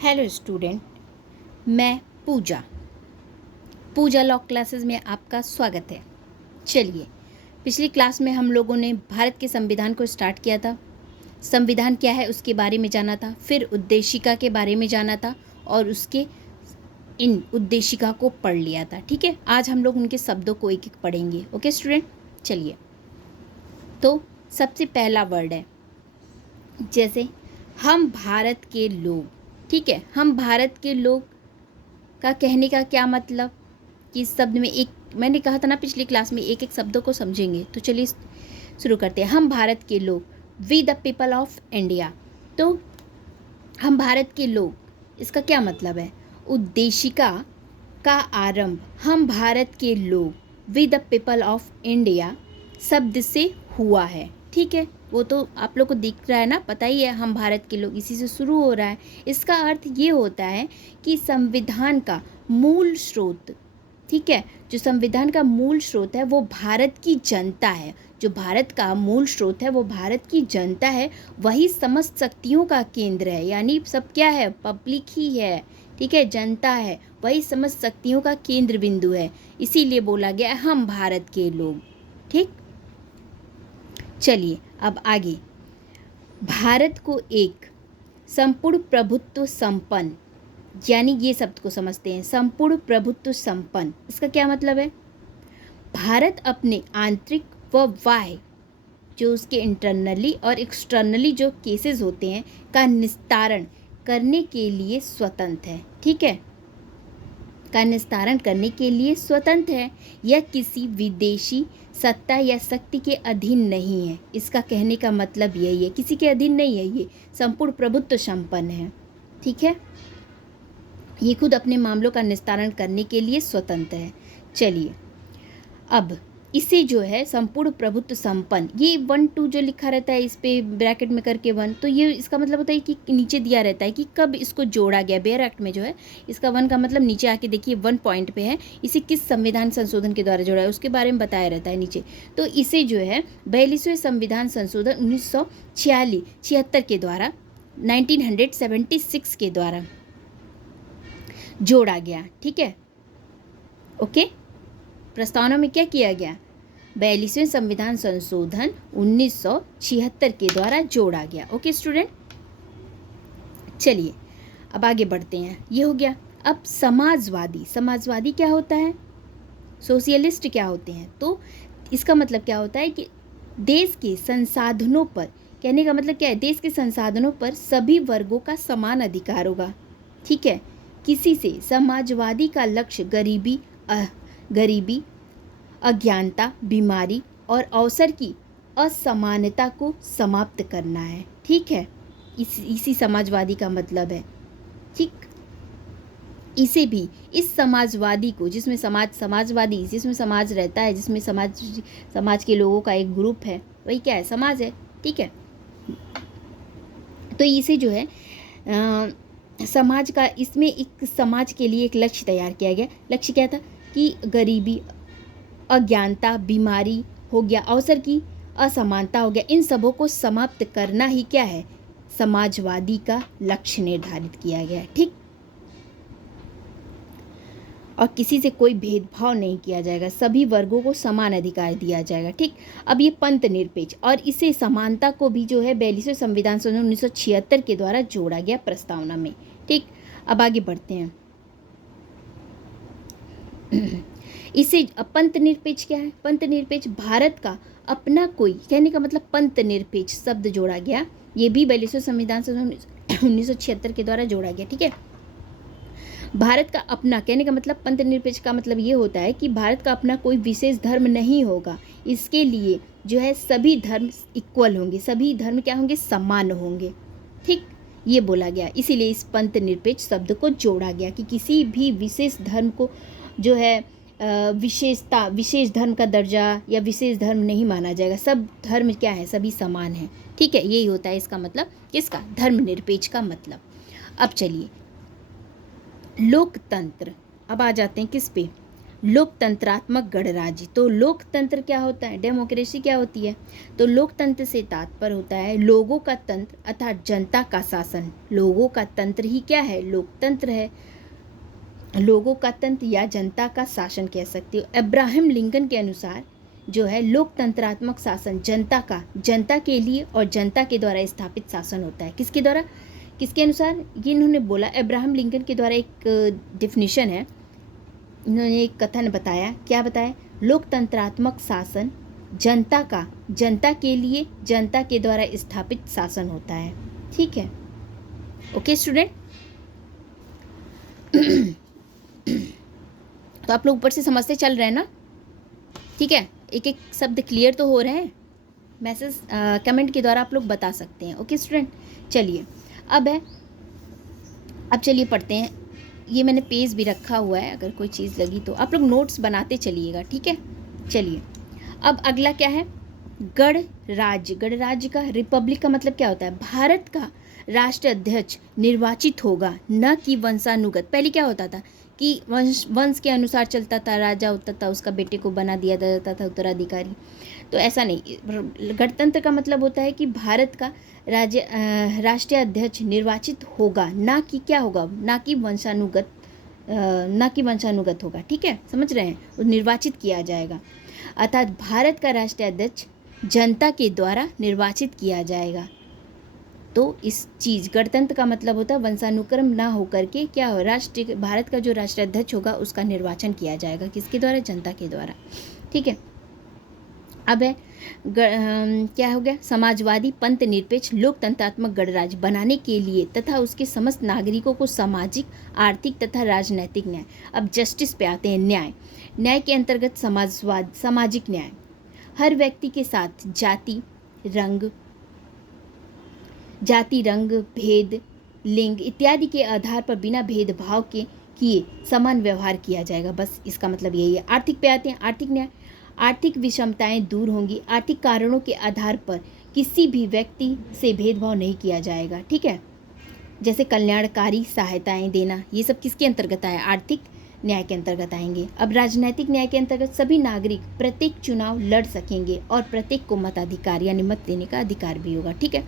Hello student, मैं पूजा पूजा law classes में आपका स्वागत है। चलिए, पिछली क्लास में हम लोगों ने भारत के संविधान को स्टार्ट किया था। संविधान क्या है उसके बारे में जाना था, फिर उद्देशिका के बारे में जाना था और उसके इन उद्देशिका को पढ़ लिया था। ठीक है, आज हम लोग उनके शब्दों को एक एक पढ़ेंगे। ओके स्टूडेंट, चलिए। तो सबसे पहला वर्ड है जैसे हम भारत के लोग। ठीक है, हम भारत के लोग का कहने का क्या मतलब कि इस शब्द में एक, मैंने कहा था ना पिछली क्लास में, एक एक शब्दों को समझेंगे। तो चलिए शुरू करते हैं। हम भारत के लोग, we the people of India. तो हम भारत के लोग, इसका क्या मतलब है? उद्देशिका का आरंभ हम भारत के लोग, we the people of India शब्द से हुआ है। ठीक है, वो तो आप लोग को दिख रहा है ना, पता ही है, हम भारत के लोग इसी से शुरू हो रहा है। इसका अर्थ ये होता है कि संविधान का मूल स्रोत, ठीक है, जो संविधान का मूल स्रोत है वो भारत की जनता है। जो भारत का मूल स्रोत है वो भारत की जनता है, वही समस्त शक्तियों का केंद्र है। यानी सब क्या है? पब्लिक ही है। ठीक है, जनता है, वही समस्त शक्तियों का केंद्र बिंदु है। इसीलिए बोला गया हम भारत के लोग। ठीक, चलिए अब आगे। भारत को एक संपूर्ण प्रभुत्व संपन्न, यानी ये शब्द को समझते हैं, संपूर्ण प्रभुत्व संपन्न। इसका क्या मतलब है? भारत अपने आंतरिक व बाह्य, जो उसके इंटरनली और एक्सटर्नली जो केसेस होते हैं, का निस्तारण करने के लिए स्वतंत्र है। ठीक है, का निस्तारण करने के लिए स्वतंत्र है। यह किसी विदेशी सत्ता या शक्ति के अधीन नहीं है। इसका कहने का मतलब यही है, किसी के अधीन नहीं है, ये संपूर्ण प्रभुत्व संपन्न है। ठीक है, ये खुद अपने मामलों का निस्तारण करने के लिए स्वतंत्र है। चलिए, अब इसे जो है संपूर्ण प्रभुत्व संपन्न, ये 1-2 जो लिखा रहता है इस पे ब्रैकेट में करके 1, तो ये इसका मतलब होता है कि नीचे दिया रहता है कि कब इसको जोड़ा गया। बेयर एक्ट में जो है इसका 1 का मतलब नीचे आके देखिए 1 पॉइंट पे है, इसे किस संविधान संशोधन के द्वारा जोड़ा है उसके बारे में बताया रहता है नीचे। तो इसे जो है 42वें संविधान संशोधन 1976 के द्वारा, 1976 के द्वारा जोड़ा गया। ठीक है, ओके। प्रस्तावना में क्या किया गया? 42वें संविधान संशोधन 1976 के द्वारा जोड़ा गया। ओके स्टूडेंट, चलिए अब आगे बढ़ते हैं। ये हो गया। अब समाजवादी, समाजवादी क्या होता है? सोशलिस्ट क्या होते हैं? तो इसका मतलब क्या होता है कि देश के संसाधनों पर, कहने का मतलब क्या है? देश के संसाधनों पर सभी वर्गों का समान अधिकार होगा। ठीक है, किसी से समाजवादी का लक्ष्य गरीबी, अज्ञानता, बीमारी और अवसर की असमानता को समाप्त करना है। ठीक है, इसी समाजवादी का मतलब है। ठीक, इसे भी, इस समाजवादी को, जिसमें समाजवादी, जिसमें समाज रहता है, जिसमें समाज के लोगों का एक ग्रुप है, वही क्या है? समाज है। ठीक है, तो इसे जो है समाज का, इसमें एक समाज के लिए एक लक्ष्य तैयार किया गया। लक्ष्य क्या था? कि गरीबी, अज्ञानता, बीमारी हो गया, अवसर की असमानता हो गया, इन सबों को समाप्त करना ही क्या है? समाजवादी का लक्ष्य निर्धारित किया गया है। ठीक, और किसी से कोई भेदभाव नहीं किया जाएगा, सभी वर्गों को समान अधिकार दिया जाएगा। ठीक, अब ये पंथ निरपेक्ष, और इसे समानता को भी जो है 42वें संविधान संशोधन 1976 के द्वारा जोड़ा गया प्रस्तावना में। ठीक, अब आगे बढ़ते हैं। इसे पंथ निरपेक्ष क्या है? पंथ निरपेक्ष भारत का अपना कोई, कहने का मतलब पंथ निरपेक्ष शब्द जोड़ा गया, ये भी 42वें संविधान संशोधन 1976 के द्वारा जोड़ा गया। ठीक है, भारत का अपना, कहने का मतलब पंथ निरपेक्ष का मतलब ये होता है कि भारत का अपना कोई विशेष धर्म नहीं होगा। इसके लिए जो है सभी धर्म इक्वल होंगे, सभी धर्म क्या होंगे? समान होंगे। ठीक, ये बोला गया, इसीलिए इस पंथ निरपेक्ष शब्द को जोड़ा गया कि किसी भी विशेष धर्म को जो है विशेष धर्म का दर्जा या विशेष धर्म नहीं माना जाएगा। सब धर्म क्या है? सभी समान हैं। ठीक है, यही होता है इसका मतलब, किसका? धर्मनिरपेक्ष का मतलब। अब चलिए, लोकतंत्र, अब आ जाते हैं किस पे? लोकतंत्रात्मक गणराज्य। तो लोकतंत्र क्या होता है, डेमोक्रेसी क्या होती है, तो लोकतंत्र से तात्पर्य होता है लोगों का तंत्र अर्थात जनता का शासन। लोगों का तंत्र ही क्या है, लोकतंत्र है। लोगों का तंत्र या जनता का शासन कह सकते हो। अब्राहम लिंकन के अनुसार जो है लोकतंत्रात्मक शासन जनता का, जनता के लिए और जनता के द्वारा स्थापित शासन होता है। किसके द्वारा, किसके अनुसार, ये इन्होंने बोला अब्राहम लिंकन के द्वारा एक डिफिनीशन है, इन्होंने एक कथन बताया। क्या बताया, लोकतंत्रात्मक शासन जनता का, जनता के लिए, जनता के द्वारा स्थापित शासन होता है। ठीक है, ओके स्टूडेंट। तो आप लोग ऊपर से समझते चल रहे हैं ना, ठीक है, एक एक शब्द क्लियर तो हो रहे हैं। मैसेज कमेंट के द्वारा आप लोग बता सकते हैं। ओके स्टूडेंट, चलिए अब चलिए पढ़ते हैं। ये मैंने पेज भी रखा हुआ है, अगर कोई चीज़ लगी तो आप लोग नोट्स बनाते चलिएगा, ठीक है। चलिए अब अगला क्या है, गणराज्य। गणराज्य का, रिपब्लिक का मतलब क्या होता है, भारत का राष्ट्राध्यक्ष निर्वाचित होगा, न कि वंशानुगत। पहले क्या होता था कि वंश के अनुसार चलता था, राजा होता था, उसका बेटे को बना दिया जाता था उत्तराधिकारी। तो ऐसा नहीं, गणतंत्र का मतलब होता है कि भारत का राष्ट्रीय अध्यक्ष निर्वाचित होगा, ना कि क्या होगा, ना कि वंशानुगत होगा। ठीक है, समझ रहे हैं, वो निर्वाचित किया जाएगा। अर्थात भारत का राष्ट्रीय अध्यक्ष जनता के द्वारा निर्वाचित किया जाएगा। तो इस चीज़ गणतंत्र का मतलब होता है वंशानुक्रम ना होकर के क्या हो, राष्ट्रीय, भारत का जो राष्ट्रीय अध्यक्ष होगा उसका निर्वाचन किया जाएगा, किसके द्वारा, जनता के द्वारा। ठीक है, अब है क्या हो गया, समाजवादी पंथ निरपेक्ष लोकतंत्रात्मक गणराज्य बनाने के लिए तथा उसके समस्त नागरिकों को सामाजिक, आर्थिक तथा राजनैतिक न्याय। अब जस्टिस पे आते हैं, न्याय। न्याय के अंतर्गत समाजवाद, सामाजिक न्याय, हर व्यक्ति के साथ जाति रंग, भेद, लिंग इत्यादि के आधार पर बिना भेदभाव के किए समान व्यवहार किया जाएगा। बस इसका मतलब यही है। आर्थिक पे आते हैं, आर्थिक न्याय, आर्थिक विषमताएं दूर होंगी, आर्थिक कारणों के आधार पर किसी भी व्यक्ति से भेदभाव नहीं किया जाएगा। ठीक है, जैसे कल्याणकारी सहायताएं देना, ये सब किसके अंतर्गत आए, आर्थिक न्याय के अंतर्गत आएंगे। अब राजनीतिक न्याय के अंतर्गत सभी नागरिक प्रत्येक चुनाव लड़ सकेंगे और प्रत्येक को मताधिकार यानी मत देने का अधिकार भी होगा। ठीक है,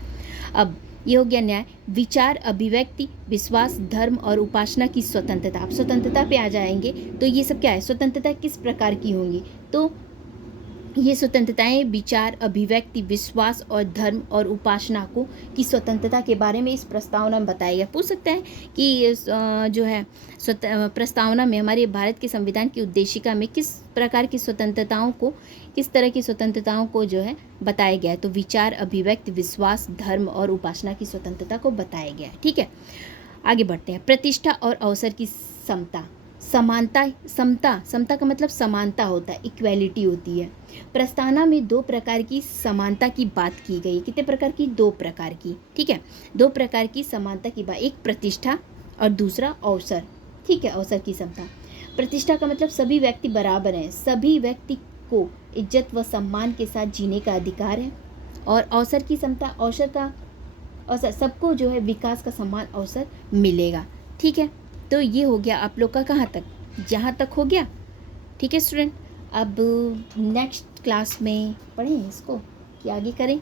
अब ये हो गया न्याय। विचार, अभिव्यक्ति, विश्वास, धर्म और उपासना की स्वतंत्रता। आप स्वतंत्रता पे आ जाएंगे तो ये सब क्या है, स्वतंत्रता किस प्रकार की होंगी, तो ये स्वतंत्रताएं विचार, अभिव्यक्ति, विश्वास और धर्म और उपासना को की स्वतंत्रता के बारे में इस प्रस्तावना में बताया गया। पूछ सकते हैं कि जो है प्रस्तावना में हमारे भारत के संविधान की उद्देशिका में किस प्रकार की स्वतंत्रताओं को, किस तरह की स्वतंत्रताओं को जो है बताया गया है, तो विचार, अभिव्यक्ति, विश्वास, धर्म और उपासना की स्वतंत्रता को बताया गया है। ठीक है, आगे बढ़ते हैं। प्रतिष्ठा और अवसर की समता, समानता, समता का मतलब समानता होता है, इक्वेलिटी होती है। प्रस्तावना में दो प्रकार की समानता की बात की गई। कितने प्रकार की, दो प्रकार की। ठीक है, दो प्रकार की समानता की बात, एक प्रतिष्ठा और दूसरा अवसर। ठीक है, अवसर की समता। प्रतिष्ठा का मतलब सभी व्यक्ति बराबर हैं, सभी व्यक्ति को इज्जत व सम्मान के साथ जीने का अधिकार है। और अवसर की समता, अवसर का अवसर, सबको जो है विकास का समान अवसर मिलेगा। ठीक है, तो ये हो गया आप लोग का, कहाँ तक, यहाँ तक हो गया। ठीक है स्टूडेंट, अब नेक्स्ट क्लास में पढ़ें इसको कि आगे करें।